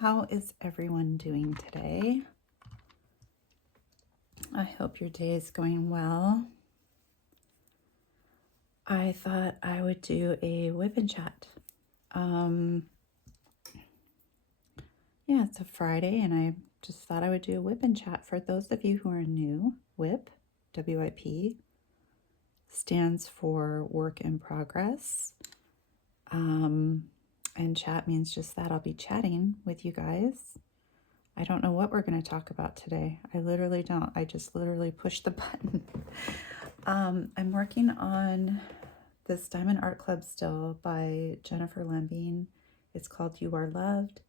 How is everyone doing today? I hope your day is going well. I thought I would do a WIP and Chat. Yeah, it's a Friday, and I just thought I would do a WIP and Chat. For those of you who are new, WIP, W-I-P, stands for work in progress. And chat means just that. I'll be chatting with you guys. I don't know what we're going to talk about today. I literally don't. I just literally push the button. I'm working on this Diamond Art Club still by Jennifer Lembing. It's called You Are Loved.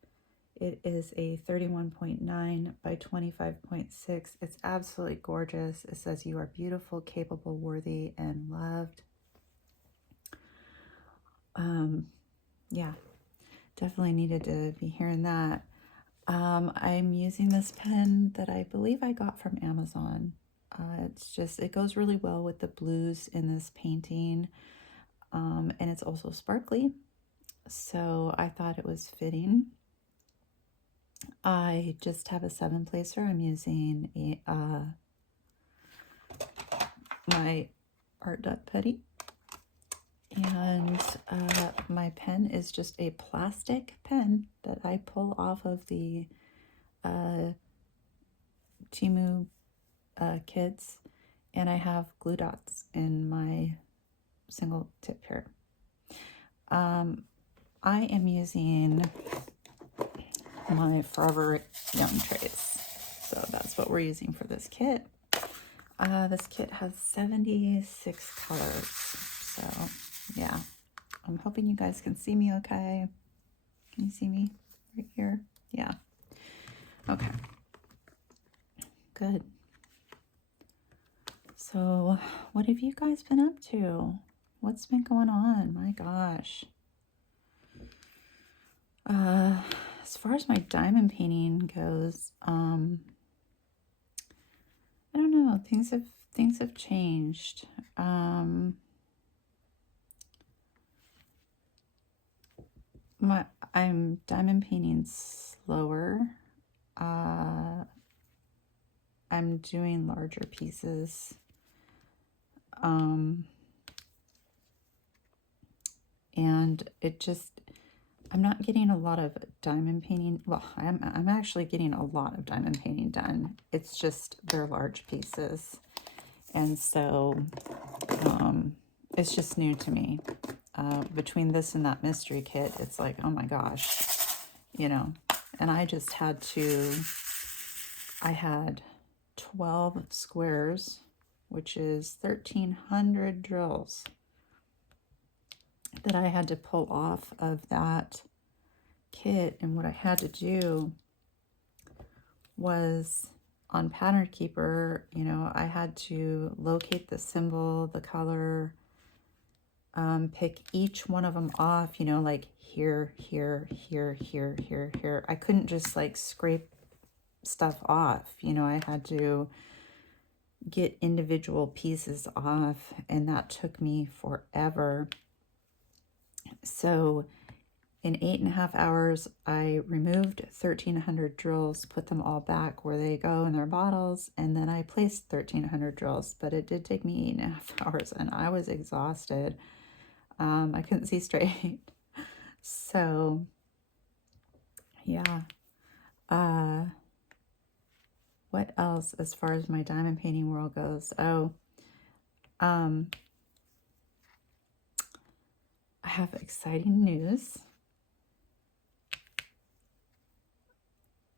It is a 31.9 by 25.6. It's absolutely gorgeous. It says you are beautiful, capable, worthy, and loved. Yeah, definitely needed to be hearing that. I'm using this pen that I believe I got from Amazon. It goes really well with the blues in this painting. And it's also sparkly. So I thought it was fitting. I just have a 7-placer. I'm using my Art Dot Putty. And my pen is just a plastic pen that I pull off of the Timu kits, and I have glue dots in my single tip here. I am using my Forever Young trays, so that's what we're using for this kit. This kit has 76 colors, so yeah. I'm hoping you guys can see me okay. Can you see me right here? Yeah. Okay. Good. So, what have you guys been up to? What's been going on? My gosh. As far as my diamond painting goes, I don't know. Things have changed. I'm diamond painting slower. I'm doing larger pieces. And I'm not getting a lot of diamond painting. Well, I'm actually getting a lot of diamond painting done. It's just they're large pieces. And so it's just new to me. Between this and that mystery kit, it's like, oh my gosh, and I had 12 squares, which is 1,300 drills that I had to pull off of that kit. And what I had to do was on Pattern Keeper, I had to locate the symbol, the color, pick each one of them off, like here, here, here, here, here, here. I couldn't just like scrape stuff off, I had to get individual pieces off, and that took me forever. So in 8.5 hours, I removed 1,300 drills, put them all back where they go in their bottles, and then I placed 1,300 drills. But it did take me 8.5 hours, and I was exhausted. I couldn't see straight. So, yeah. What else as far as my diamond painting world goes? Oh, I have exciting news.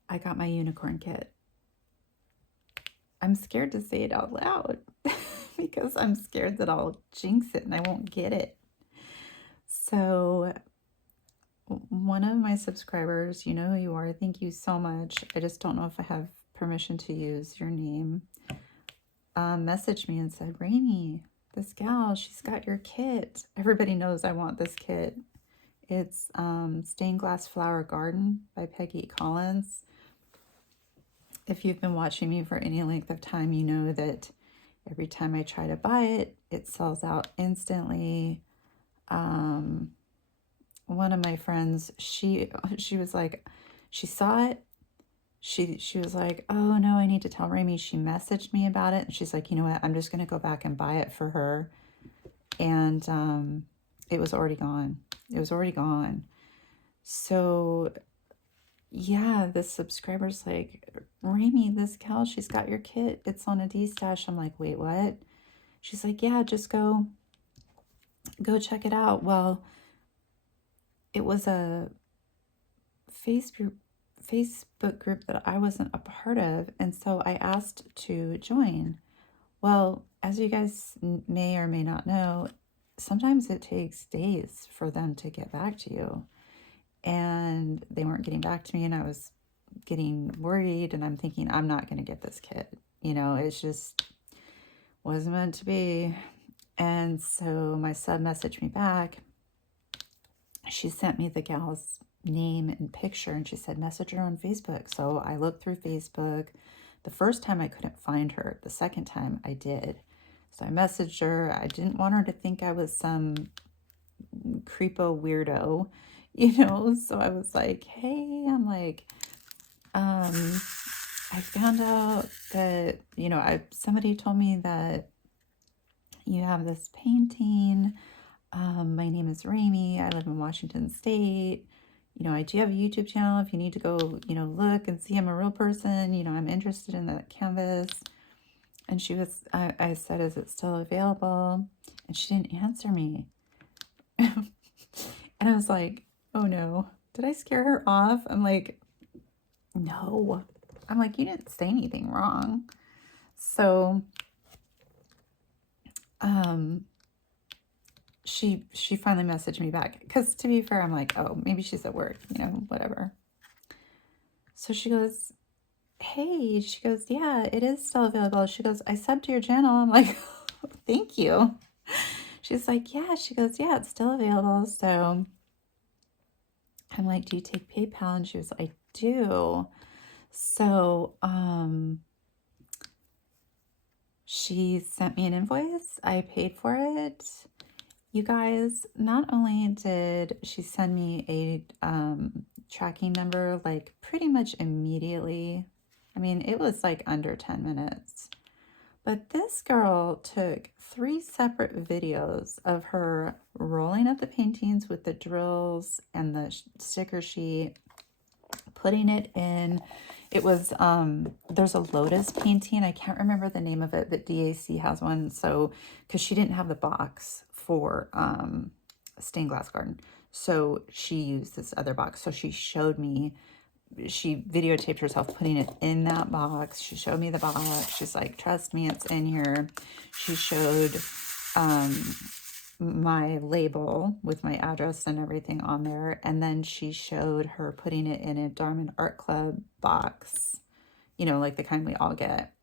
I got my unicorn kit. I'm scared to say it out loud because I'm scared that I'll jinx it and I won't get it. So one of my subscribers, you know who you are, thank you so much. I just don't know if I have permission to use your name. Messaged me and said, Rainy, this gal, she's got your kit. Everybody knows I want this kit. It's Stained Glass Flower Garden by Peggy Collins. If you've been watching me for any length of time, you know that every time I try to buy it, it sells out instantly. One of my friends, she was like, She saw it. She was like, oh no, I need to tell Rami. She messaged me about it, and she's like, you know what, I'm just going to go back and buy it for her. And it was already gone. It was already gone. So yeah, the subscriber's like, Rami, this gal, she's got your kit. It's on a D-stash. I'm like, wait, what? She's like, yeah, just go check it out. Well, it was a Facebook group that I wasn't a part of, and so I asked to join. Well, as you guys may or may not know, sometimes it takes days for them to get back to you, and they weren't getting back to me, and I was getting worried, and I'm thinking, I'm not going to get this kit. You know, it's just wasn't meant to be. And so my sub messaged me back. She sent me the gal's name and picture, and she said, message her on Facebook. So I looked through Facebook. The first time I couldn't find her. The second time I did. So I messaged her. I didn't want her to think I was some creepo weirdo, you know? So I was like, hey, I'm like, I found out that, you know, somebody told me that you have this painting. My name is Rami. I live in Washington State. You know, I do have a YouTube channel. If you need to go, you know, look and see I'm a real person, you know, I'm interested in that canvas. And she was, I said, is it still available? And she didn't answer me. And I was like, oh no, did I scare her off? I'm like, no. I'm like, you didn't say anything wrong. So, she finally messaged me back, because to be fair, I'm like, oh, maybe she's at work, you know, whatever. So she goes, hey, she goes, yeah, it is still available. She goes, I subbed to your channel. I'm like, thank you. She's like, yeah, she goes, yeah, it's still available. So I'm like, do you take PayPal? And she was like, I do. So she sent me an invoice. I paid for it. You guys, not only did she send me a tracking number like pretty much immediately. I mean, it was like under 10 minutes. But this girl took 3 separate videos of her rolling up the paintings with the drills and the sticker sheet, putting it in. It was, there's a lotus painting. I can't remember the name of it, but DAC has one. So, because she didn't have the box for Stained Glass Garden. So she used this other box. So she showed me, she videotaped herself putting it in that box. She showed me the box. She's like, trust me, it's in here. She showed my label with my address and everything on there. And then she showed her putting it in a Diamond Art Club box, you know, like the kind we all get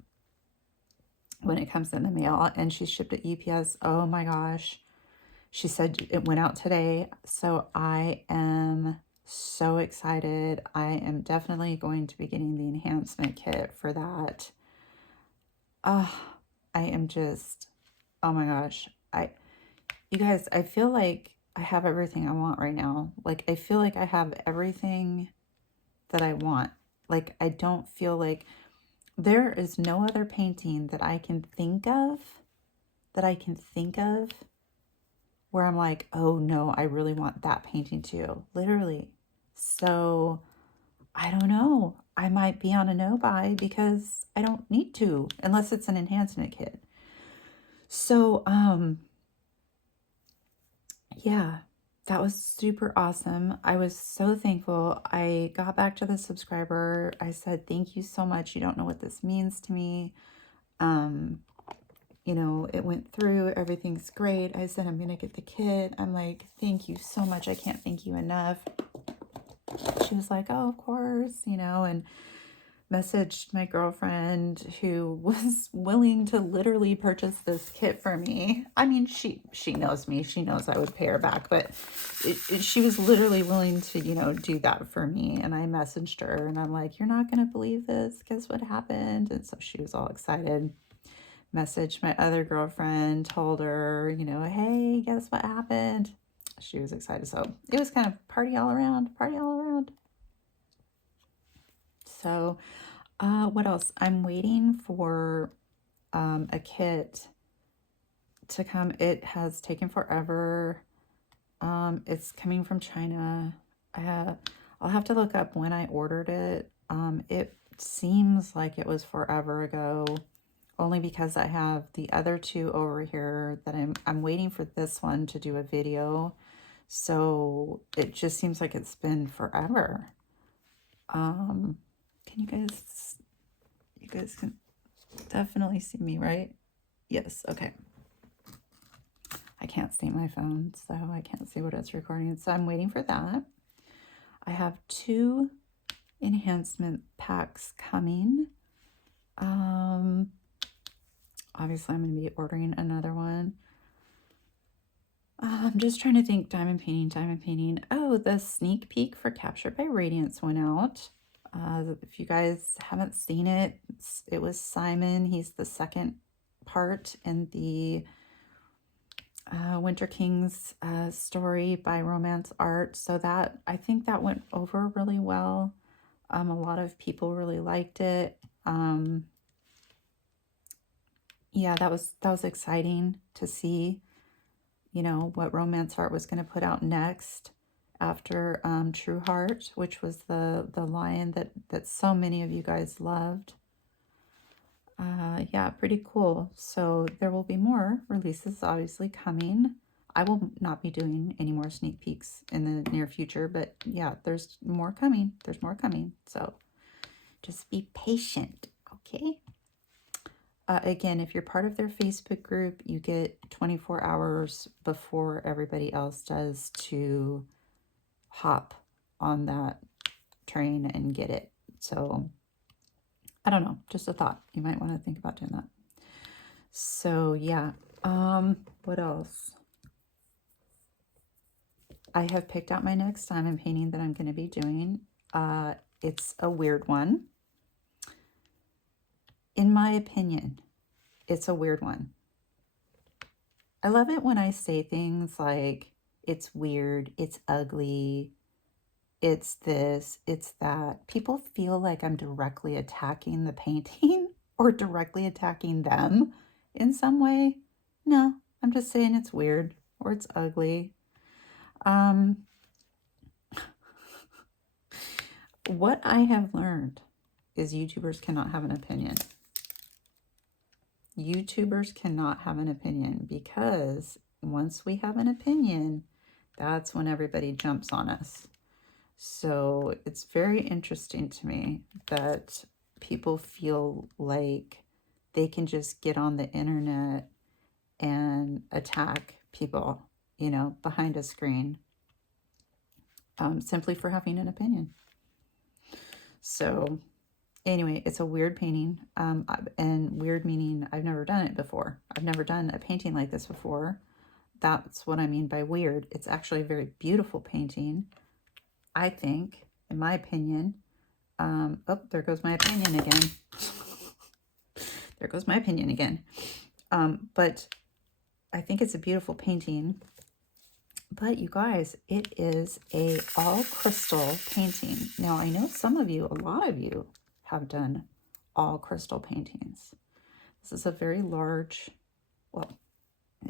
when it comes in the mail. And she shipped it UPS. Oh my gosh. She said it went out today. So I am so excited. I am definitely going to be getting the enhancement kit for that. I am just, oh my gosh. You guys, I feel like I have everything I want right now. Like, I feel like I have everything that I want. Like, I don't feel like there is no other painting that I can think of where I'm like, oh no, I really want that painting too. Literally. So I don't know. I might be on a no buy because I don't need to, unless it's an enhancement kit. So, yeah, that was super awesome. I was so thankful. I got back to the subscriber. I said, thank you so much. You don't know what this means to me. You know, it went through. Everything's great. I said, I'm going to get the kit. I'm like, thank you so much. I can't thank you enough. She was like, oh, of course, you know, and messaged my girlfriend who was willing to literally purchase this kit for me. I mean, she knows me. She knows I would pay her back, but she was literally willing to, you know, do that for me. And I messaged her and I'm like, you're not going to believe this. Guess what happened? And so she was all excited. Messaged my other girlfriend, told her, you know, hey, guess what happened? She was excited. So it was kind of party all around, party all around. So, what else? I'm waiting for a kit to come. It has taken forever. It's coming from China. I'll have to look up when I ordered it. It seems like it was forever ago, only because I have the other two over here that I'm waiting for this one to do a video. So it just seems like it's been forever. Can you guys can definitely see me, right? Yes, okay. I can't see my phone, so I can't see what it's recording. So I'm waiting for that. I have 2 enhancement packs coming. Obviously I'm going to be ordering another one. I'm just trying to think. Diamond painting. Oh, the sneak peek for Captured by Radiance went out. If you guys haven't seen it, it was Simon. He's the second part in the Winter King's story by Romance Art. So that, I think that went over really well. A lot of people really liked it. Yeah, that was exciting to see, you know, what Romance Art was going to put out next after True Heart, which was the lion that so many of you guys loved. Yeah, pretty cool. So there will be more releases obviously coming. I will not be doing any more sneak peeks in the near future, but yeah, there's more coming. There's more coming. So just be patient, okay? Again, if you're part of their Facebook group, you get 24 hours before everybody else does to hop on that train and get it. So I don't know, just a thought. You might want to think about doing that. So yeah, what else? I have picked out my next diamond painting that I'm going to be doing. It's a weird one. In my opinion, it's a weird one. I love it when I say things like, it's weird, it's ugly, it's this, it's that. People feel like I'm directly attacking the painting or directly attacking them in some way. No, I'm just saying it's weird or it's ugly. What I have learned is YouTubers cannot have an opinion. YouTubers cannot have an opinion, because once we have an opinion, that's when everybody jumps on us. So it's very interesting to me that people feel like they can just get on the internet and attack people, you know, behind a screen, simply for having an opinion. So anyway, it's a weird painting, and weird meaning I've never done it before. I've never done a painting like this before. That's what I mean by weird. It's actually a very beautiful painting, I think, in my opinion. Oh, there goes my opinion again. There goes my opinion again. But I think it's a beautiful painting. But you guys, it is a all crystal painting. Now, I know some of you, a lot of you, have done all crystal paintings. This is a very large, well,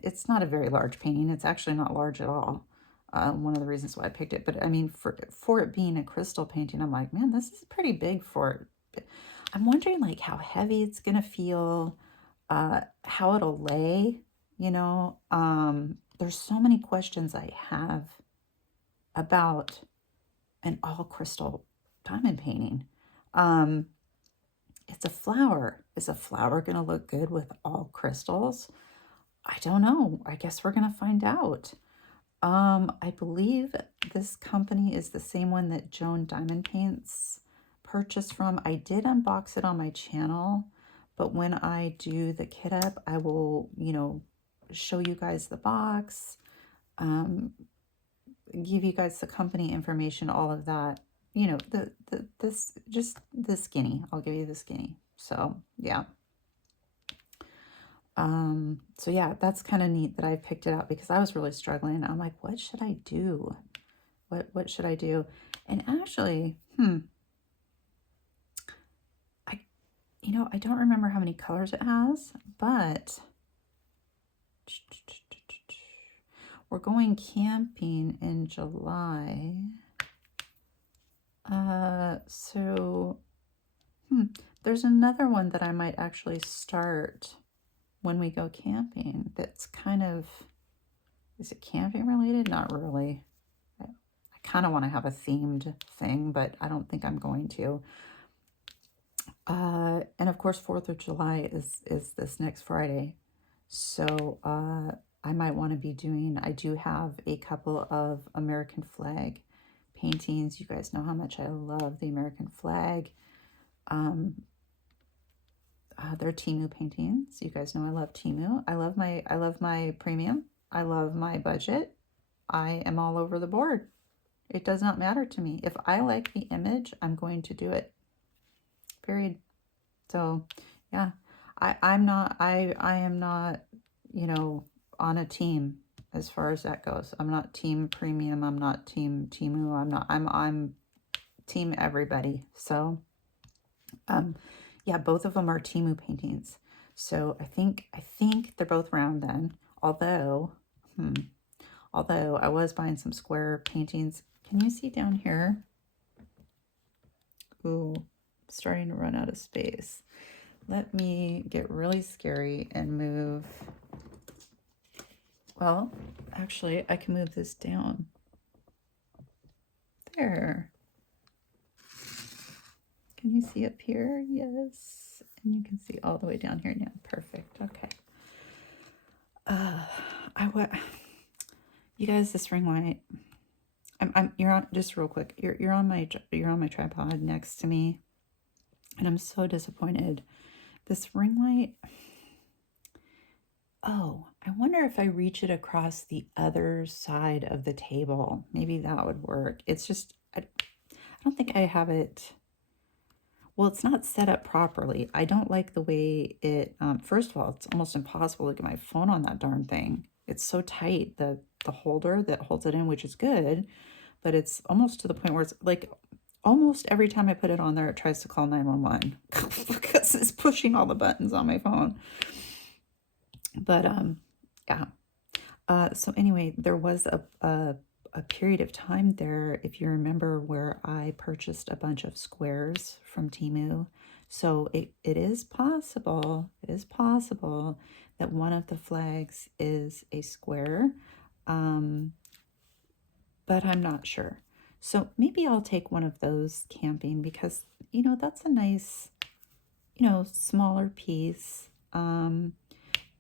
it's not a very large painting. It's actually not large at all. One of the reasons why I picked it. But I mean, for it being a crystal painting, I'm like, man, this is pretty big for it. I'm wondering like how heavy it's going to feel, how it'll lay, you know. There's so many questions I have about an all crystal diamond painting. It's a flower. Is a flower going to look good with all crystals? I don't know. I guess we're going to find out. I believe this company is the same one that Joan Diamond Paints purchased from. I did unbox it on my channel, but when I do the kit up, I will, you know, show you guys the box, give you guys the company information, all of that. You know, the skinny. I'll give you the skinny. So yeah. So yeah, that's kind of neat that I picked it up, because I was really struggling. I'm like, what should I do? What should I do? And actually, you know, I don't remember how many colors it has, but we're going camping in July. So there's another one that I might actually start when we go camping that's kind of, is it camping related? Not really. I kind of want to have a themed thing, but I don't think I'm going to. And of course, 4th of July is this next Friday. So I might want to be doing, I do have a couple of American flag paintings. You guys know how much I love the American flag. They're Temu paintings. You guys know I love Temu. I love my premium. I love my budget. I am all over the board. It does not matter to me. If I like the image, I'm going to do it. Period. So yeah, I am not, you know, on a team as far as that goes. I'm not team premium. I'm not team Temu. I'm team everybody. So yeah, both of them are Temu paintings. So I think they're both round then. Although I was buying some square paintings. Can you see down here? Ooh, starting to run out of space. Let me get really scary and move. Well, actually, I can move this down. There. Can you see up here? Yes. And you can see all the way down here now. Perfect. Okay. You guys, this ring light. You're on, just real quick. You're on my tripod next to me, and I'm so disappointed. This ring light. Oh, I wonder if I reach it across the other side of the table. Maybe that would work. It's just I don't think I have it. Well, it's not set up properly. I don't like the way it. First of all, it's almost impossible to get my phone on that darn thing. It's so tight. The holder that holds it in, which is good, but it's almost to the point where it's like almost every time I put it on there, it tries to call 911 because it's pushing all the buttons on my phone. But yeah. So anyway, there was a period of time there, if you remember, where I purchased a bunch of squares from Temu. So it is possible that one of the flags is a square, but I'm not sure. So maybe I'll take one of those camping because, you know, that's a nice, you know, smaller piece. Won't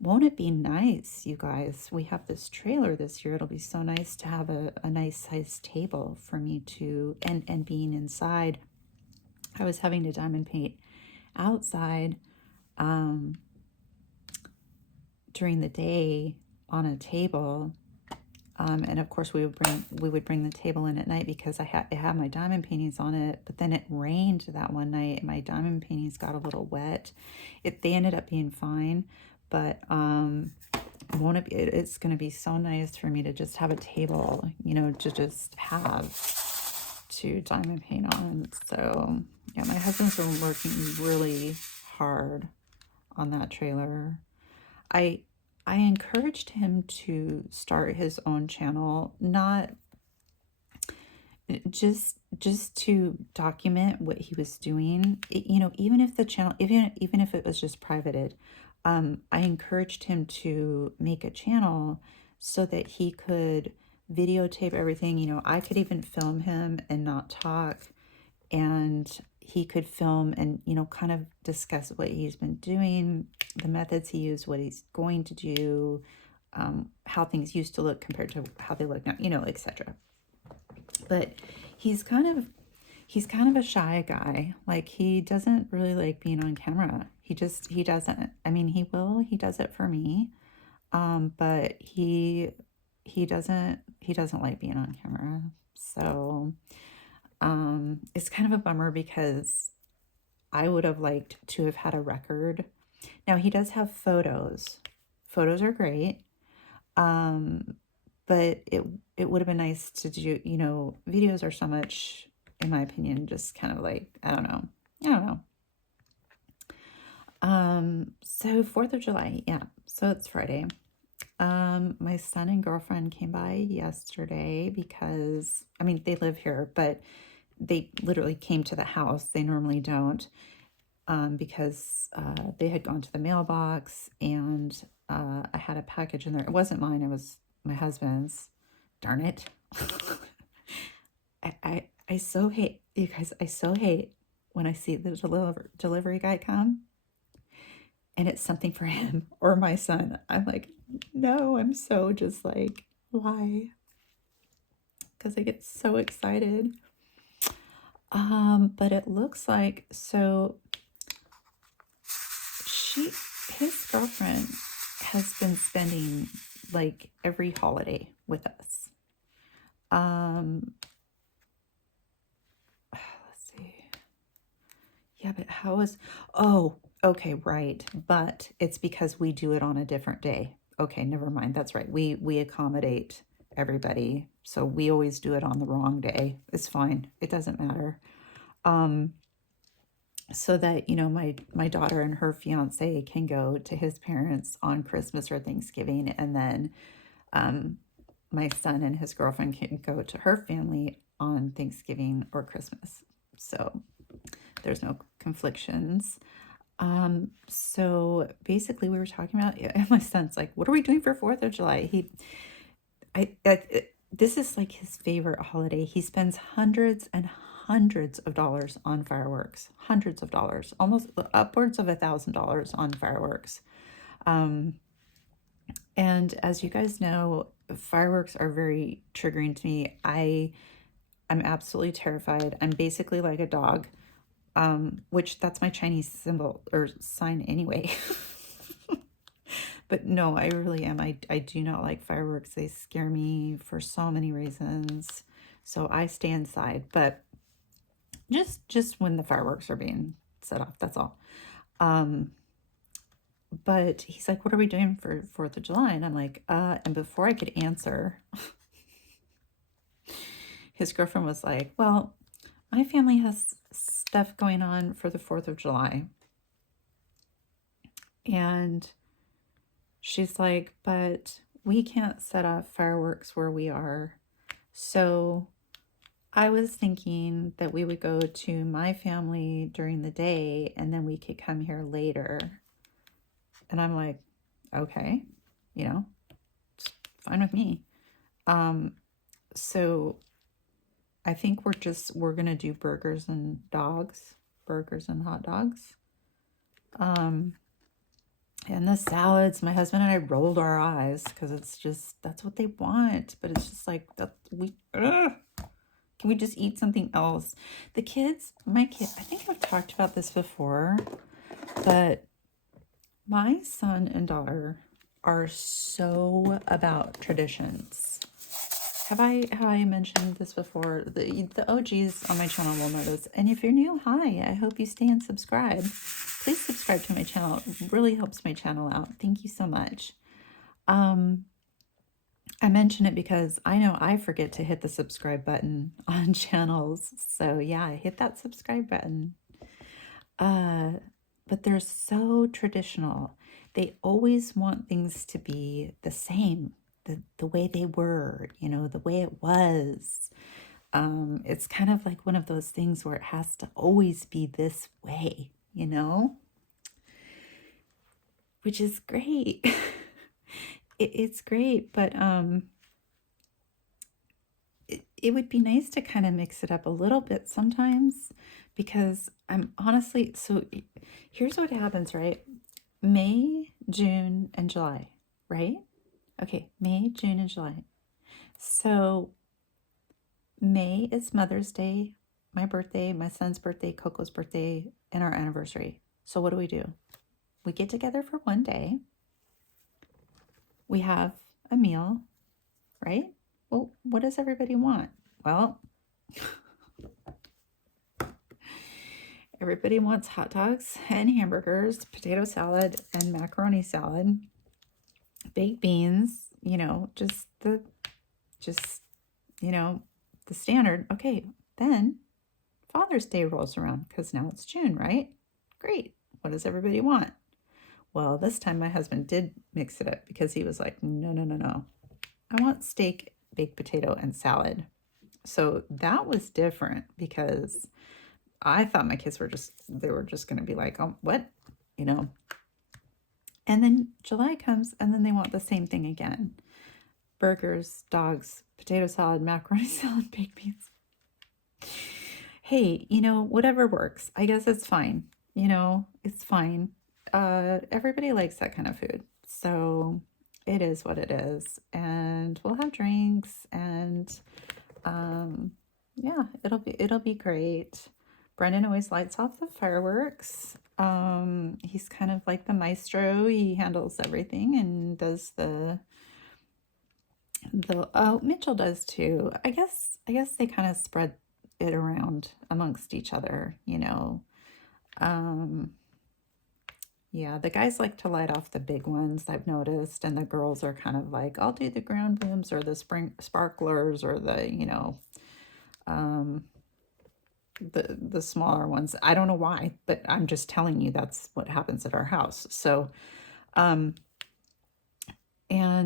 it be nice, you guys? We have this trailer this year. It'll be so nice to have a nice sized table for me to, and being inside. I was having to diamond paint outside during the day on a table. And of course we would bring the table in at night because it had my diamond paintings on it, but then it rained that one night and my diamond paintings got a little wet. They ended up being fine, but won't it be, it's going to be so nice for me to just have a table, you know, to just have to diamond paint on. So yeah, my husband's been working really hard on that trailer. I encouraged him to start his own channel, not just to document what he was doing. You know, even if the channel, even if it was just privated, I encouraged him to make a channel so that he could videotape everything. You know, I could even film him and not talk, and he could film and, you know, kind of discuss what he's been doing, the methods he used, what he's going to do, how things used to look compared to how they look now, you know, etc. But he's kind of a shy guy. Like, he doesn't really like being on camera. He doesn't. I mean, he does it for me. But he doesn't like being on camera. So it's kind of a bummer because I would have liked to have had a record. Now, he does have photos. Photos are great. But it would have been nice to do, you know, videos are so much, in my opinion, just kind of like, I don't know. So 4th of July, yeah. So it's Friday. My son and girlfriend came by yesterday because, I mean, they live here, but they literally came to the house. They normally don't, because they had gone to the mailbox and I had a package in there. It wasn't mine, it was my husband's. Darn it. I so hate, you guys, I so hate when I see the delivery guy come and it's something for him or my son. I'm like, no, I'm so just like, why? Because I get so excited. But it looks like, so his girlfriend has been spending like every holiday with us. Let's see. Yeah, but oh, okay, right. But it's because we do it on a different day. Okay, never mind. That's right. We accommodate everybody. So we always do it on the wrong day. It's fine. It doesn't matter. So that, my daughter and her fiance can go to his parents on Christmas or Thanksgiving, and then my son and his girlfriend can go to her family on Thanksgiving or Christmas. So there's no conflictions. So basically we were talking about, my son's like, what are we doing for 4th of July? This is like his favorite holiday. He spends hundreds and hundreds of dollars on fireworks, hundreds of dollars, almost upwards of $1,000 on fireworks. And as you guys know, fireworks are very triggering to me. I'm absolutely terrified. I'm basically like a dog, which that's my Chinese symbol or sign anyway. But no, I really am. I do not like fireworks. They scare me for so many reasons. So I stay inside, but just when the fireworks are being set off, that's all. But he's like, what are we doing for 4th of July? And I'm like, and before I could answer, his girlfriend was like, well, my family has stuff going on for the 4th of July. And she's like, but we can't set off fireworks where we are. So I was thinking that we would go to my family during the day and then we could come here later. And I'm like, okay, it's fine with me. So I think we're going to do burgers and hot dogs. And the salads, my husband and I rolled our eyes because it's just, that's what they want. But it's just like, can we just eat something else? My kid, I think I've talked about this before, but my son and daughter are so about traditions. Have I mentioned this before? The OGs on my channel will know this. And if you're new, hi, I hope you stay and subscribe. Please subscribe to my channel. It really helps my channel out. Thank you so much. I mention it because I know I forget to hit the subscribe button on channels. So yeah, hit that subscribe button. But they're so traditional. They always want things to be the same, the way they were, the way it was. It's kind of like one of those things where it has to always be this way, which is great. It's great, but it would be nice to kind of mix it up a little bit sometimes, because I'm honestly, so here's what happens, right? May, June, and July, right? Okay, May, June, and July. So May is Mother's Day, my birthday, my son's birthday, Coco's birthday, and our anniversary. So what do? We get together for one day. We have a meal, right? Well, what does everybody want? Well, everybody wants hot dogs and hamburgers, potato salad and macaroni salad, baked beans, the standard. Okay, then Father's Day rolls around because now it's June, right? Great. What does everybody want? Well, this time my husband did mix it up because he was like, no, no, no, no. I want steak, baked potato, and salad. So that was different because I thought my kids were they were just going to be like, oh, what? You know. And then July comes and then they want the same thing again. Burgers, dogs, potato salad, macaroni salad, baked beans. Hey, you know, whatever works. I guess it's fine. You know, it's fine. Everybody likes that kind of food. So it is what it is. And we'll have drinks and yeah, it'll be great. Brendan always lights off the fireworks. He's kind of like the maestro. He handles everything and does the oh, Mitchell does too. I guess they kind of spread it around amongst each other, you know. Yeah, the guys like to light off the big ones, I've noticed, and the girls are kind of like, I'll do the ground blooms or the spring sparklers or the, you know, the smaller ones. I don't know why, but I'm just telling you that's what happens at our house. So, and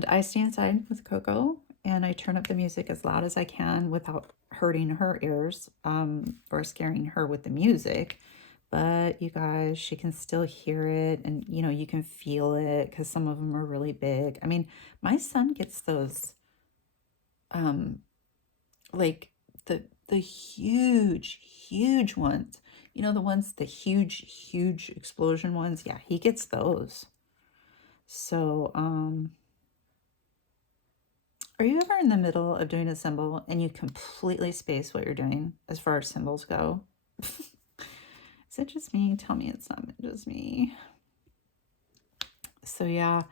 I stay inside with Coco and I turn up the music as loud as I can without hurting her ears or scaring her with the music. But you guys, she can still hear it and, you know, you can feel it because some of them are really big. I mean, my son gets those, like the huge ones. You know, the ones, the huge explosion ones. Yeah, he gets those. So, are you ever in the middle of doing a symbol and you completely space what you're doing as far as symbols go? Is it just me? Tell me it's not just me. So yeah,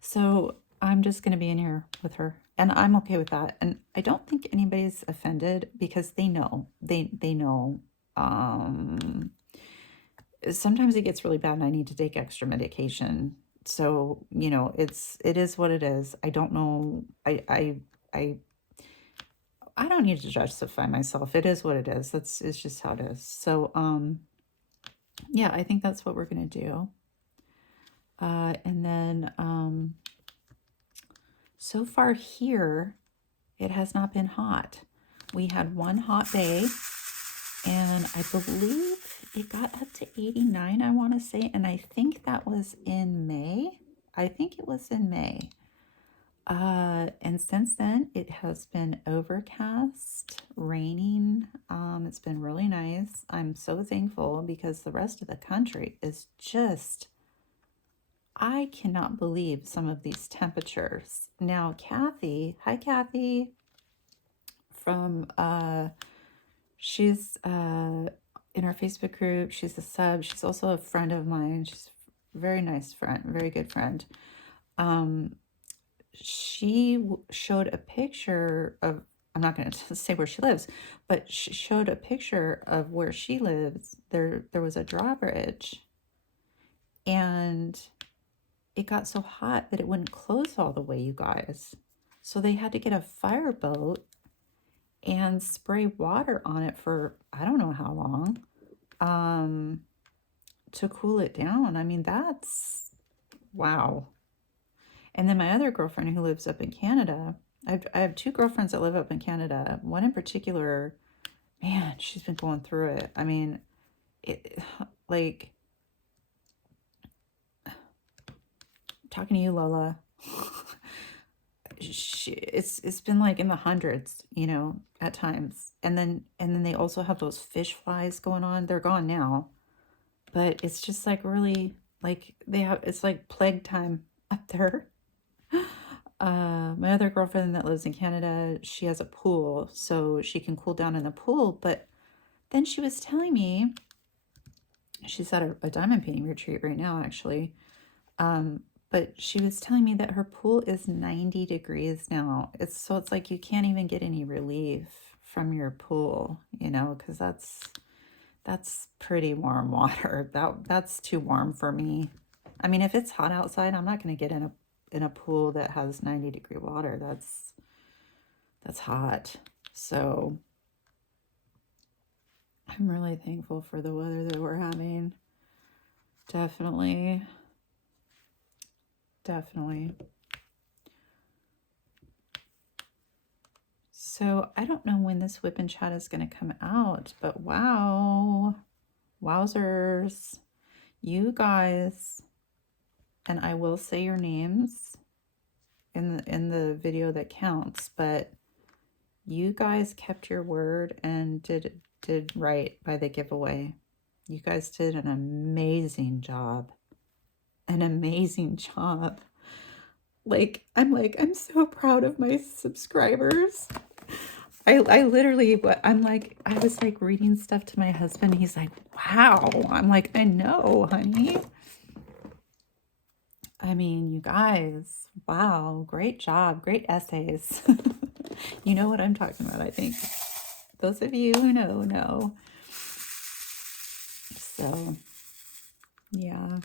so I'm just going to be in here with her and I'm okay with that. And I don't think anybody's offended because they know, they know, sometimes it gets really bad and I need to take extra medication. So, you know, it is what it is. I don't know. I don't need to justify myself. It is what it is. It's just how it is. So, yeah, I think that's what we're going to do. And then, so far here, it has not been hot. We had one hot day and I believe it got up to 89, I want to say. And I think that was in May. I think it was in May. And since then, it has been overcast, raining. It's been really nice. I'm so thankful because the rest of the country is just, I cannot believe some of these temperatures. Now, Kathy, hi Kathy, from, she's in our Facebook group. She's a sub. She's also a friend of mine. She's a very nice friend, very good friend. She showed a picture of, I'm not going to say where she lives, but she showed a picture of where she lives. There was a drawbridge and it got so hot that it wouldn't close all the way, you guys. So they had to get a fireboat and spray water on it for, I don't know how long, to cool it down. I mean, that's, wow. And then my other girlfriend who lives up in Canada, I have two girlfriends that live up in Canada. One in particular, man, she's been going through it. I mean, it, like, talking to you, Lola, it's been like in the hundreds, you know, at times. And then they also have those fish flies going on. They're gone now, but it's just like really like it's like plague time up there. My other girlfriend that lives in Canada, she has a pool, so she can cool down in the pool. But then she was telling me, she's at a diamond painting retreat right now, actually. But she was telling me that her pool is 90 degrees now. It's like you can't even get any relief from your pool, you know, because that's pretty warm water. That's too warm for me. I mean, if it's hot outside, I'm not going to get in a pool that has 90-degree water. That's hot. So I'm really thankful for the weather that we're having. Definitely. Definitely. So I don't know when this WIP and Chat is going to come out, but wow. Wowzers. You guys, and I will say your names in the video that counts, but you guys kept your word and did right by the giveaway. You guys did an amazing job. An amazing job. I'm so proud of my subscribers. I literally, I was like reading stuff to my husband. He's like, wow. I'm like, I know, honey. I mean, you guys, wow, great job, great essays. You know what I'm talking about, I think. Those of you who know. So, yeah.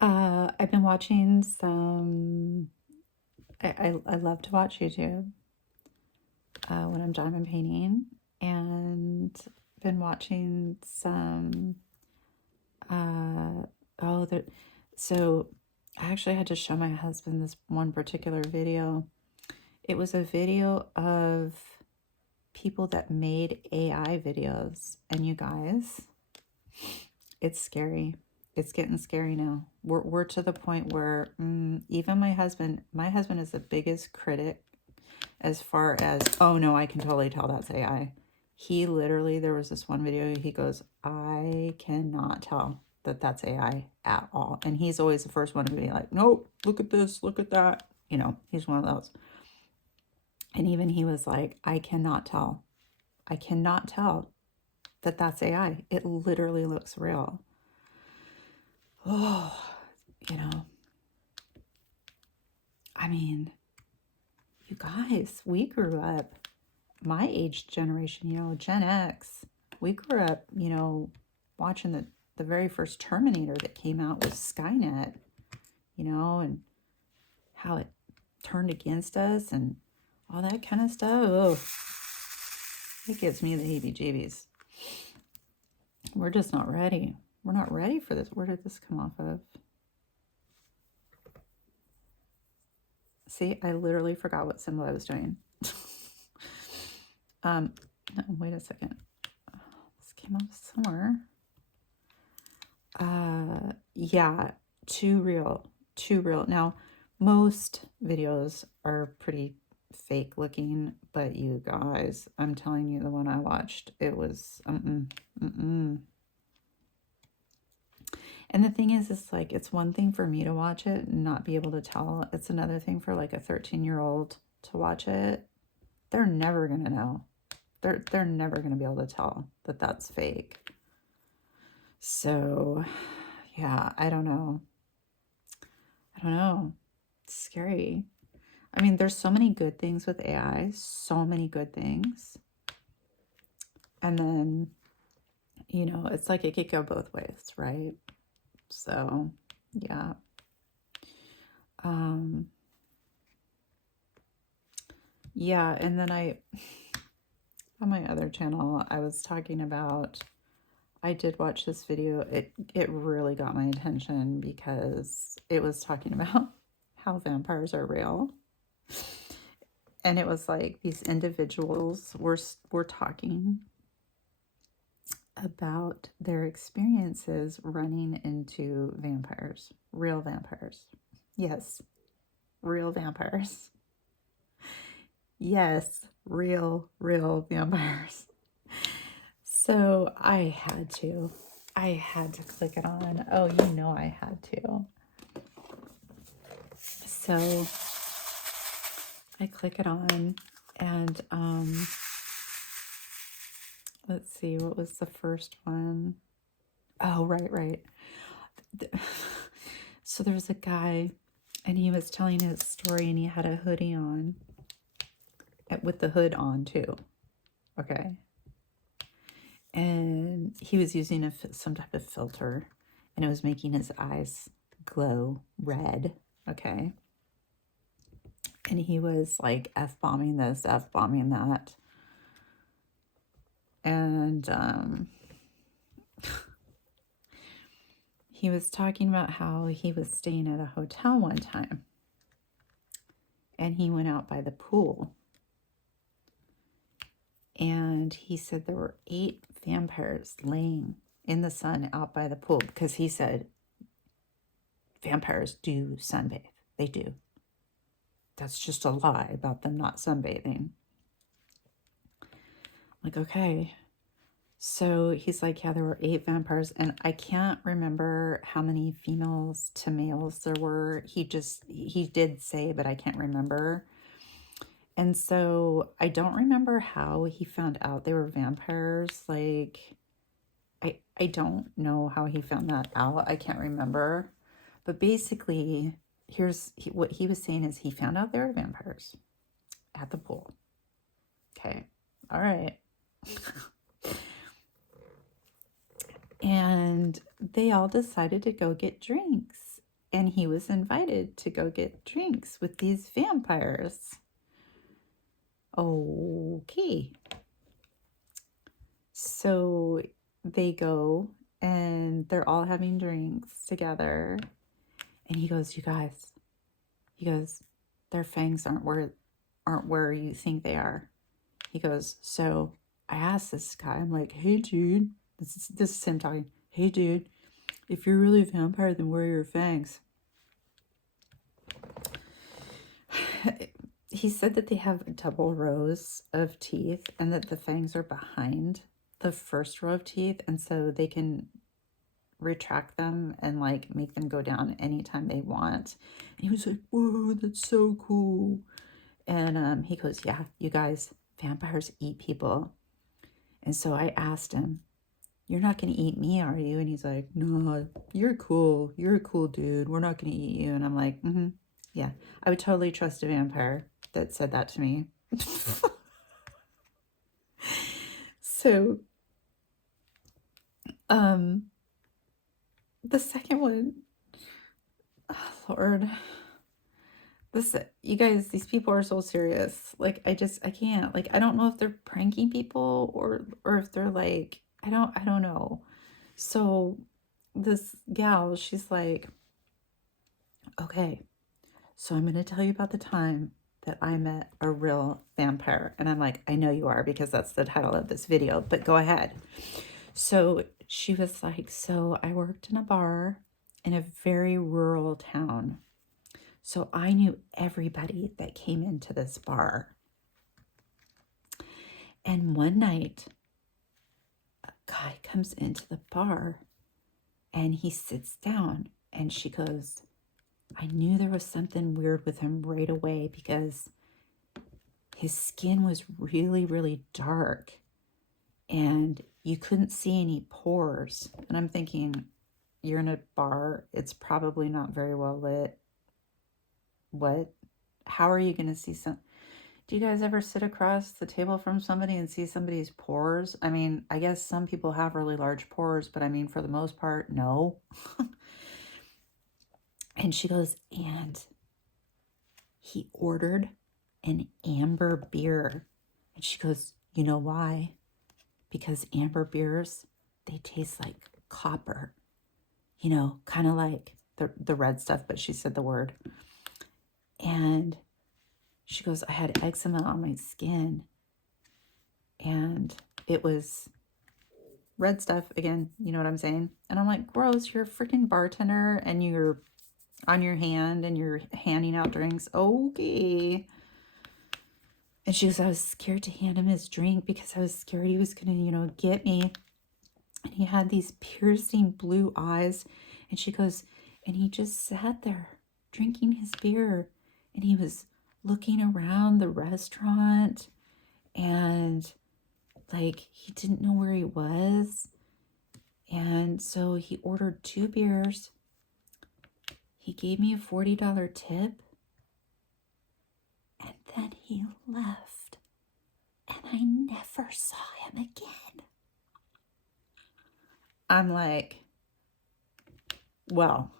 I've been watching some, I love to watch YouTube when I'm diamond painting, and been watching some, so I actually had to show my husband this one particular video. It was a video of people that made AI videos, and you guys, it's scary. It's getting scary now. We're to the point where even my husband is the biggest critic as far as, oh no, I can totally tell that's AI. He literally, there was this one video, he goes, I cannot tell that that's AI at all. And he's always the first one to be like, nope, look at this, look at that. You know, he's one of those. And even he was like, I cannot tell that that's AI. It literally looks real. Oh, you know, I mean, you guys, we grew up, my age generation, you know, Gen X, we grew up, you know, watching the very first Terminator that came out with Skynet, you know, and how it turned against us and all that kind of stuff. Oh, it gives me the heebie-jeebies. We're just not ready. We're not ready for this. Where did this come off of? See, I literally forgot what symbol I was doing. No, wait a second. This came off somewhere. Yeah, too real. Now, most videos are pretty fake looking, but you guys, I'm telling you, the one I watched, it was And the thing is, it's like, it's one thing for me to watch it and not be able to tell. It's another thing for like a 13-year-old to watch it. They're never going to know. They're never going to be able to tell that that's fake. So, yeah, I don't know. It's scary. I mean, there's so many good things with AI, so many good things. And then, you know, it's like it could go both ways, right? So, yeah. Yeah, and then on my other channel, I was talking about, I did watch this video. It really got my attention because it was talking about how vampires are real. And it was like these individuals were talking about their experiences running into vampires, real vampires. Yes, real vampires. Yes, real vampires. So I had to click it on. Oh, you know I had to. So I click it on, and let's see, what was the first one? Oh, right. So there was a guy, and he was telling his story, and he had a hoodie on, with the hood on too. Okay. And he was using some type of filter, and it was making his eyes glow red. Okay. And he was like F-bombing this, F-bombing that. And he was talking about how he was staying at a hotel one time and he went out by the pool. And he said there were 8 vampires laying in the sun out by the pool because he said vampires do sunbathe. They do. That's just a lie about them not sunbathing. Like, okay. So he's like, yeah, there were 8 vampires. And I can't remember how many females to males there were. He did say, but I can't remember. And so I don't remember how he found out they were vampires. Like, I don't know how he found that out. I can't remember. But basically, what he was saying is he found out they were vampires at the pool. Okay. All right. And they all decided to go get drinks. And he was invited to go get drinks with these vampires. Okay. So they go and they're all having drinks together. And he goes, you guys, their fangs aren't where you think they are. He goes, so I asked this guy, I'm like, hey dude, this is him talking. Hey dude, if you're really a vampire, then where are your fangs? He said that they have double rows of teeth and that the fangs are behind the first row of teeth, and so they can retract them and like make them go down anytime they want. And he was like, whoa, that's so cool. And he goes, yeah, you guys, vampires eat people. And so I asked him, you're not going to eat me, are you? And he's like, no, you're cool. You're a cool dude. We're not going to eat you. And I'm like, yeah, I would totally trust a vampire that said that to me. So, the second one, oh Lord, you guys, these people are so serious. Like, I can't. Like, I don't know if they're pranking people or if they're like, I don't know. So this gal, she's like, okay, so I'm going to tell you about the time that I met a real vampire. And I'm like, I know you are, because that's the title of this video, but go ahead. So she was like, so I worked in a bar in a very rural town. So I knew everybody that came into this bar. And one night, a guy comes into the bar and he sits down, and she goes, I knew there was something weird with him right away because his skin was really, really dark and you couldn't see any pores. And I'm thinking, you're in a bar, it's probably not very well lit. What? How are you going to see some? Do you guys ever sit across the table from somebody and see somebody's pores? I mean, I guess some people have really large pores, but I mean, for the most part, no. And she goes, and he ordered an amber beer. And she goes, you know why? Because amber beers, they taste like copper. You know, kind of like the red stuff, but she said the word. And she goes, I had eczema on my skin. And it was red stuff again, you know what I'm saying? And I'm like, gross, you're a freaking bartender and you're on your hand and you're handing out drinks. Okay. And she goes, I was scared to hand him his drink because I was scared he was going to, get me. And he had these piercing blue eyes. And she goes, and he just sat there drinking his beer. And he was looking around the restaurant. And like, he didn't know where he was. And so he ordered 2 beers. He gave me a $40 tip. And then he left. And I never saw him again. I'm like, well,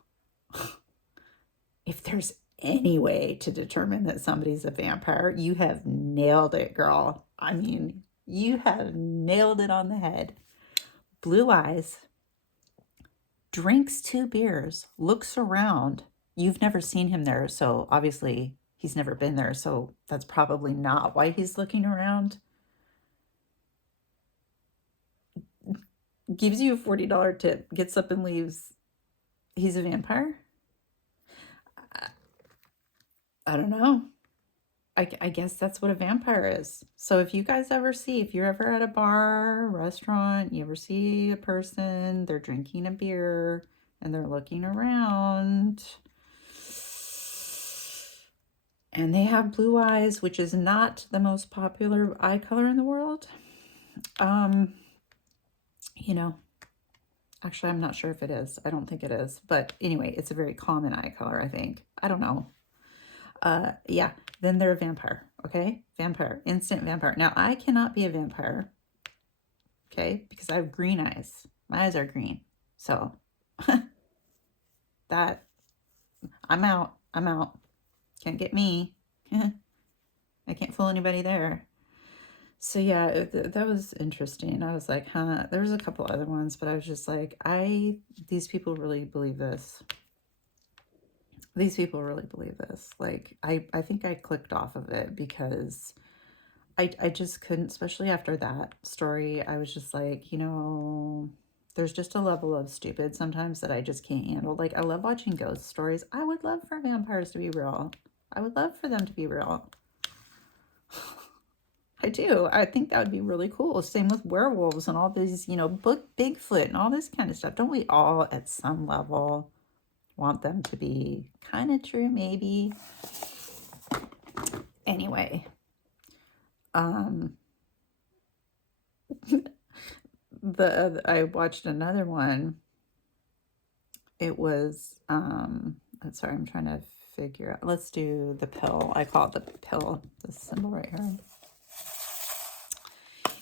if there's any way to determine that somebody's a vampire, you have nailed it, girl. I mean, you have nailed it on the head. Blue eyes, drinks 2 beers, looks around. You've never seen him there, so obviously he's never been there, so that's probably not why he's looking around. Gives you a $40 tip, gets up and leaves. He's a vampire? I don't know. I guess that's what a vampire is. So if you guys ever see, if you're ever at a bar, restaurant, you ever see a person, they're drinking a beer and they're looking around and they have blue eyes, which is not the most popular eye color in the world. You know, actually, I'm not sure if it is. I don't think it is. But anyway, it's a very common eye color, I think. I don't know. Yeah, then they're a vampire, okay? Vampire, instant vampire. Now, I cannot be a vampire, okay? Because I have green eyes. My eyes are green. So, that, I'm out. I'm out. Can't get me. I can't fool anybody there. So, yeah, that was interesting. I was like, huh? There was a couple other ones, but I was just like, these people really believe this. These people really believe this. Like, I think I clicked off of it because I just couldn't, especially after that story. I was just like, you know, there's just a level of stupid sometimes that I just can't handle. Like, I love watching ghost stories. I would love for vampires to be real. I would love for them to be real. I do. I think that would be really cool. Same with werewolves and all these, you know, Bigfoot and all this kind of stuff. Don't we all at some level want them to be kind of true, maybe? Anyway, I watched another one. It was sorry, I'm trying to figure out. Let's do the pill. I call it the pill, this symbol right here.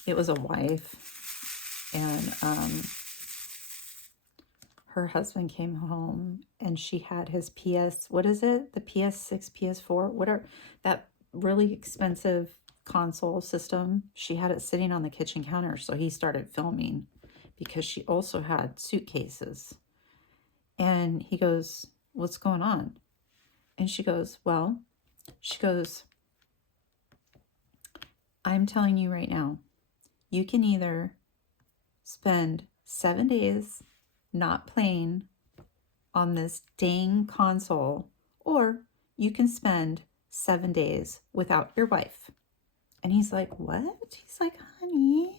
It was a wife, and her husband came home and she had his what is it? The PS6, PS4, whatever, that really expensive console system. She had it sitting on the kitchen counter. So he started filming because she also had suitcases. And he goes, what's going on? And she goes, I'm telling you right now, you can either spend 7 days not playing on this dang console, or you can spend 7 days without your wife. And he's like, what? He's like, honey.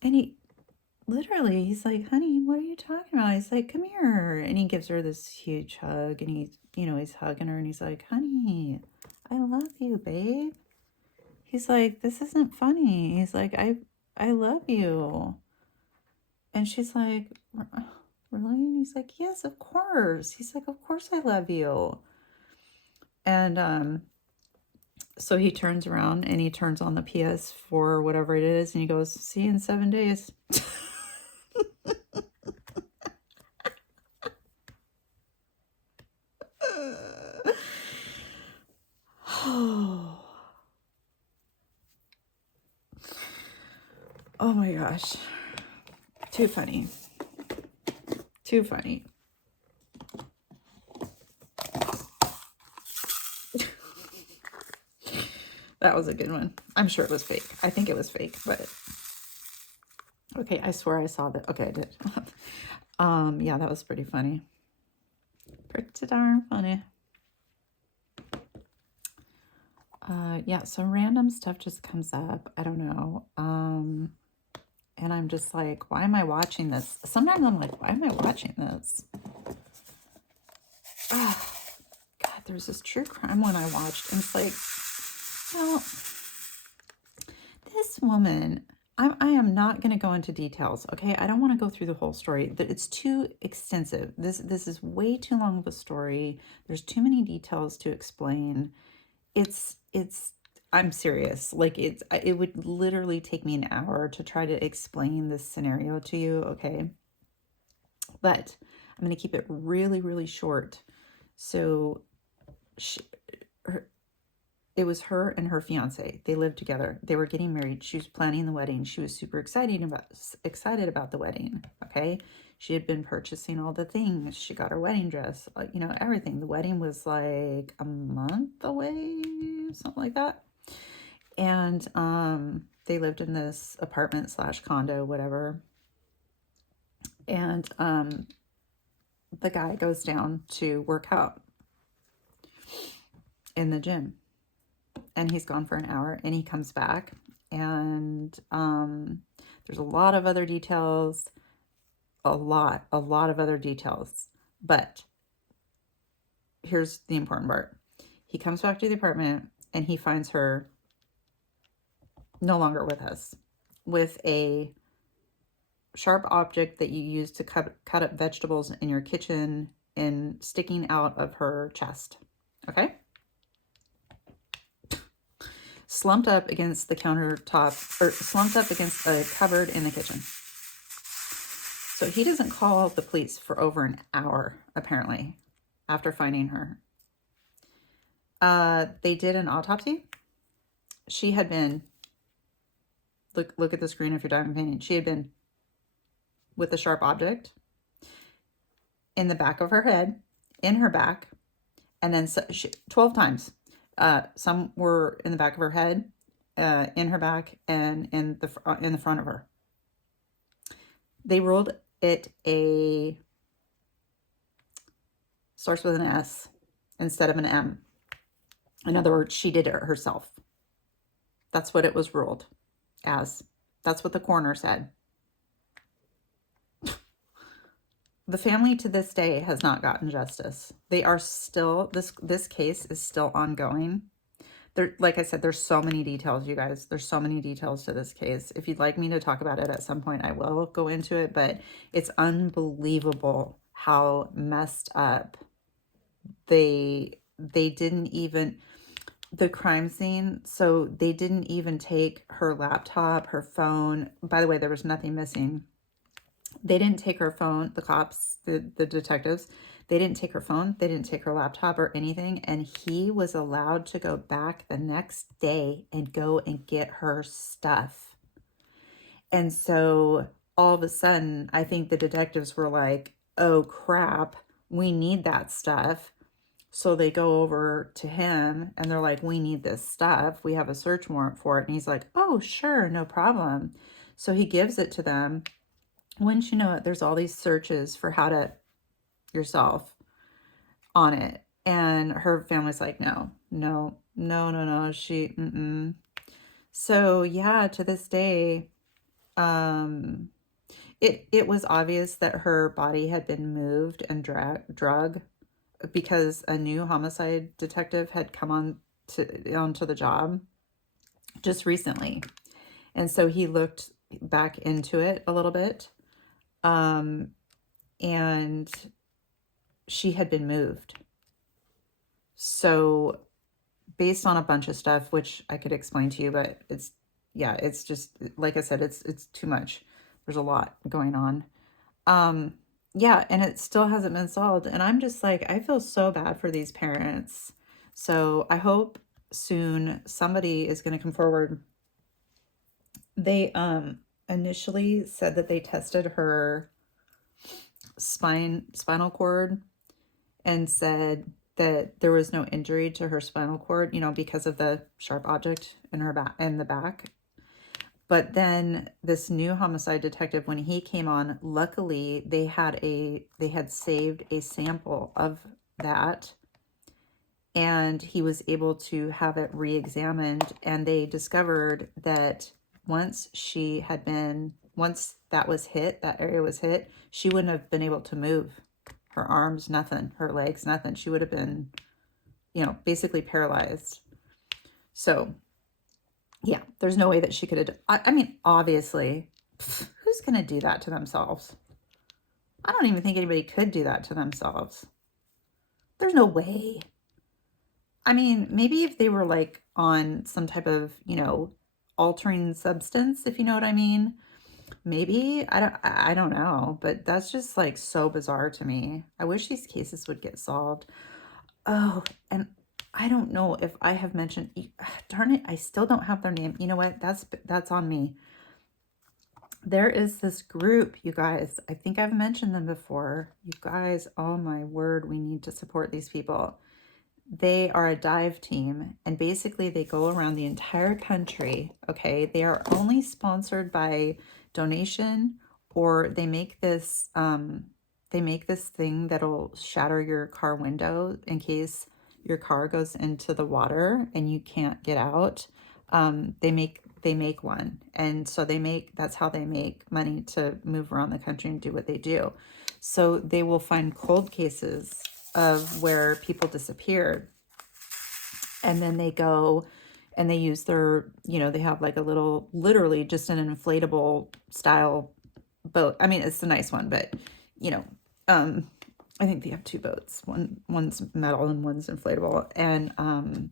And he's like, honey, what are you talking about? He's like, come here. And he gives her this huge hug, and he's hugging her, and he's like, honey, I love you, babe. He's like, this isn't funny. He's like, I love you. And she's like, really? And he's like, yes, of course. He's like, of course I love you. And so he turns around and he turns on the PS4 or whatever it is, and he goes, see you in 7 days. Oh my gosh. Too funny. Too funny. That was a good one. I'm sure it was fake. I think it was fake, but okay, I swear I saw that. Okay, I did. Yeah, that was pretty funny. Pretty darn funny. Yeah, so random stuff just comes up. I don't know. And I'm just like, why am I watching this? Sometimes I'm like, why am I watching this? Oh, God, there was this true crime one I watched, and it's like, well, this woman, I am not going to go into details, okay? I don't want to go through the whole story. It's too extensive. This is way too long of a story. There's too many details to explain. I'm serious. Like, it would literally take me an hour to try to explain this scenario to you, okay? But I'm going to keep it really, really short. So it was her and her fiance. They lived together. They were getting married. She was planning the wedding. She was super excited about the wedding, okay? She had been purchasing all the things. She got her wedding dress, you know, everything. The wedding was like a month away, something like that. And they lived in this apartment slash condo, whatever. And the guy goes down to work out in the gym. And he's gone for an hour, and he comes back. And there's a lot of other details, a lot of other details. But here's the important part. He comes back to the apartment, and he finds her no longer with us, with a sharp object that you use to cut up vegetables in your kitchen and sticking out of her chest. Okay? Slumped up against the countertop, or slumped up against a cupboard in the kitchen. So he doesn't call the police for over an hour, apparently, after finding her. They did an autopsy. She had been, look at the screen if you're diving painting. She had been with a sharp object in the back of her head, in her back, and then 12 times. Some were in the back of her head, in her back, and in the front of her. They ruled it a, starts with an S instead of an M. In other words, she did it herself. That's what it was ruled as. That's what the coroner said. The family to this day has not gotten justice. They are still, this case is still ongoing. There, like I said, there's so many details, you guys. There's so many details to this case. If you'd like me to talk about it at some point, I will go into it, but it's unbelievable how messed up they didn't even, the crime scene, so they didn't even take her laptop, her phone. By the way, there was nothing missing. They didn't take her phone, the cops, the detectives, they didn't take her phone, they didn't take her laptop or anything, and he was allowed to go back the next day and go and get her stuff. And so all of a sudden, I think the detectives were like, oh crap, we need that stuff. So they go over to him and they're like, we need this stuff. We have a search warrant for it. And he's like, oh, sure, no problem. So he gives it to them. Wouldn't you know it, there's all these searches for how to yourself on it. And her family's like, no. She, So yeah, to this day, it was obvious that her body had been moved and drug because a new homicide detective had come onto the job just recently. And so he looked back into it a little bit. And she had been moved. So based on a bunch of stuff, which I could explain to you, but it's just, like I said, it's too much. There's a lot going on. Yeah, and it still hasn't been solved. And I'm just like, I feel so bad for these parents. So I hope soon somebody is going to come forward. They initially said that they tested her spinal cord and said that there was no injury to her spinal cord, you know, because of the sharp object in her back, in the back. But then this new homicide detective, when he came on, luckily they had saved a sample of that, and he was able to have it re-examined, and they discovered that once that was hit, that area was hit, she wouldn't have been able to move her arms, nothing, her legs, nothing. She would have been, you know, basically paralyzed. So yeah, there's no way that she could have, I mean, obviously, who's going to do that to themselves? I don't even think anybody could do that to themselves. There's no way. I mean, maybe if they were like on some type of, you know, altering substance, if you know what I mean. Maybe, I don't know, but that's just like so bizarre to me. I wish these cases would get solved. Oh, and I don't know if I have mentioned, darn it, I still don't have their name. You know what? That's on me. there is this group, you guys. I think I've mentioned them before. You guys, oh my word, we need to support these people. They are a dive team, and basically they go around the entire country. Okay, they are only sponsored by donation, or they make this thing that'll shatter your car window in case your car goes into the water and you can't get out. They make one, and so that's how they make money to move around the country and do what they do. So they will find cold cases of where people disappeared, and then they go and they use their, they have like a little, literally just an inflatable style boat. I mean, it's a nice one, but you know, um, I think they have two boats. One's metal and one's inflatable, and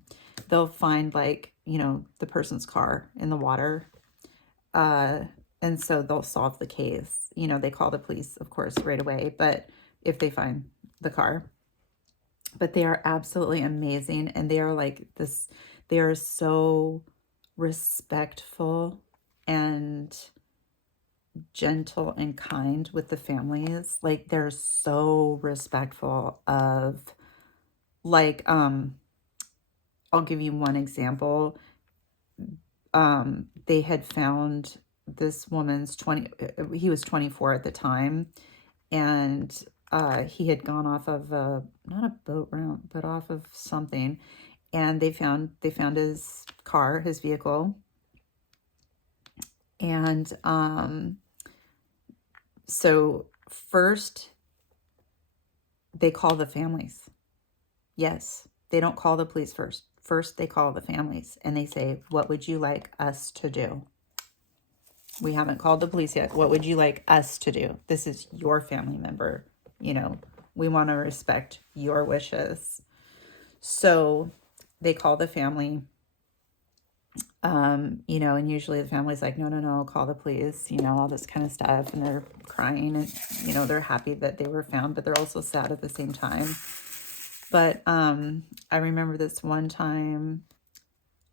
they'll find, like, the person's car in the water, uh, and so they'll solve the case. They call the police, of course, right away, but if they find the car. But they are absolutely amazing, and they are like this. They are so respectful and gentle and kind with the families. Like, they're so respectful of, like, I'll give you one example. They had found this woman's he was 24 at the time, and he had gone off of not a boat ramp, but off of something, and they found his car, his vehicle, and so first they call the families. Yes, they don't call the police first. First they call the families, and they say, "What would you like us to do? We haven't called the police yet. What would you like us to do? This is your family member. We want to respect your wishes." So they call the family, and usually the family's like, no, call the police, all this kind of stuff. And they're crying, and, they're happy that they were found, but they're also sad at the same time. But I remember this one time,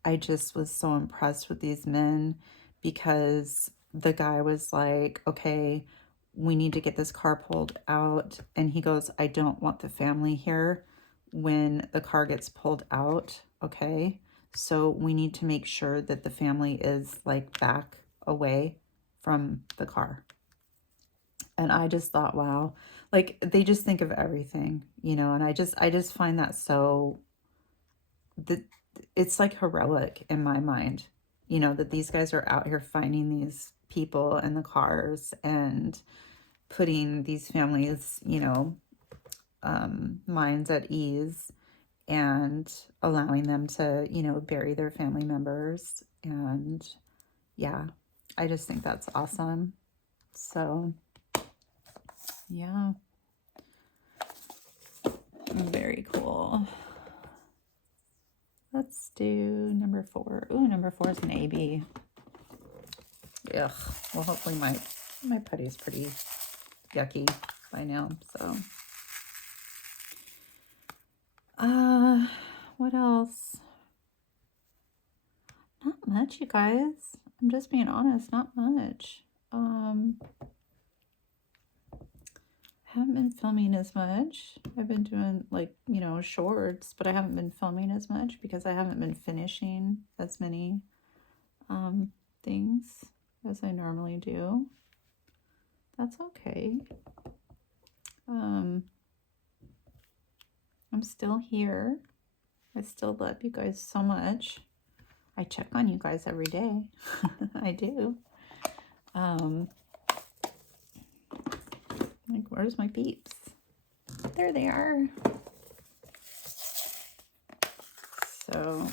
I just was so impressed with these men, because the guy was like, "Okay, we need to get this car pulled out." And he goes, "I don't want the family here when the car gets pulled out. Okay, so we need to make sure that the family is, like, back away from the car." And I just thought, wow, like, they just think of everything, and I just find that so, that it's like heroic in my mind, that these guys are out here finding these people and the cars, and putting these families, minds at ease, and allowing them to, bury their family members. And yeah, I just think that's awesome. So yeah, very cool. Let's do number 4. Ooh, number 4 is an AB. Ugh. Well, hopefully my putty's pretty yucky by now. So, what else? Not much, you guys. I'm just being honest. Not much. Haven't been filming as much. I've been doing, like, shorts, but I haven't been filming as much because I haven't been finishing as many things as I normally do. That's okay. I'm still here. I still love you guys so much. I check on you guys every day. I do. Like, where's my peeps? There they are. So,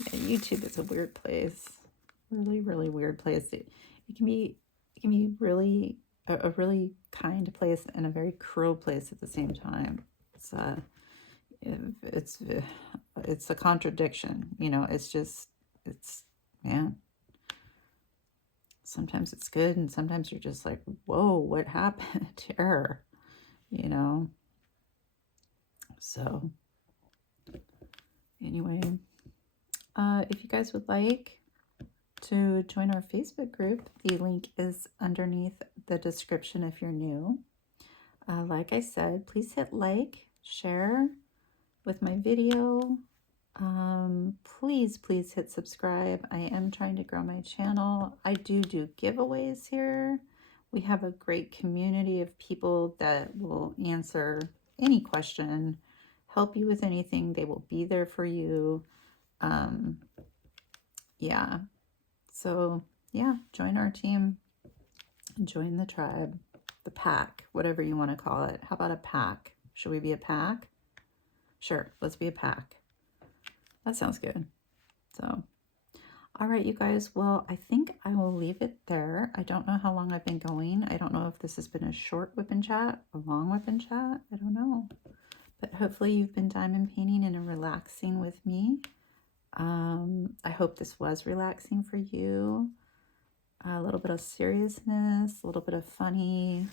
yeah, YouTube is a weird place. Really, really weird place. It can be really a really kind place and a very cruel place at the same time. It's a contradiction. It's man. Sometimes it's good, and sometimes you're just like, whoa, what happened here? So anyway, if you guys would like, to join our Facebook group. The link is underneath the description if you're new. Like I said, please hit like, share with my video. Please hit subscribe. I am trying to grow my channel. I do giveaways here. We have a great community of people that will answer any question, help you with anything. They will be there for you. Yeah. So yeah, join our team, join the tribe, the pack, whatever you want to call it. How about a pack? Should we be a pack? Sure, let's be a pack. That sounds good. So, all right, you guys. Well, I think I will leave it there. I don't know how long I've been going. I don't know if this has been a short WIP and Chat, a long WIP and Chat. I don't know. But hopefully you've been diamond painting and relaxing with me. I hope this was relaxing for you. A little bit of seriousness, a little bit of funny,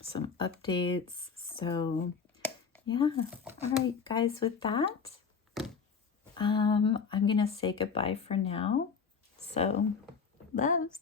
some updates. So yeah, all right, guys, with that, I'm gonna say goodbye for now. So loves.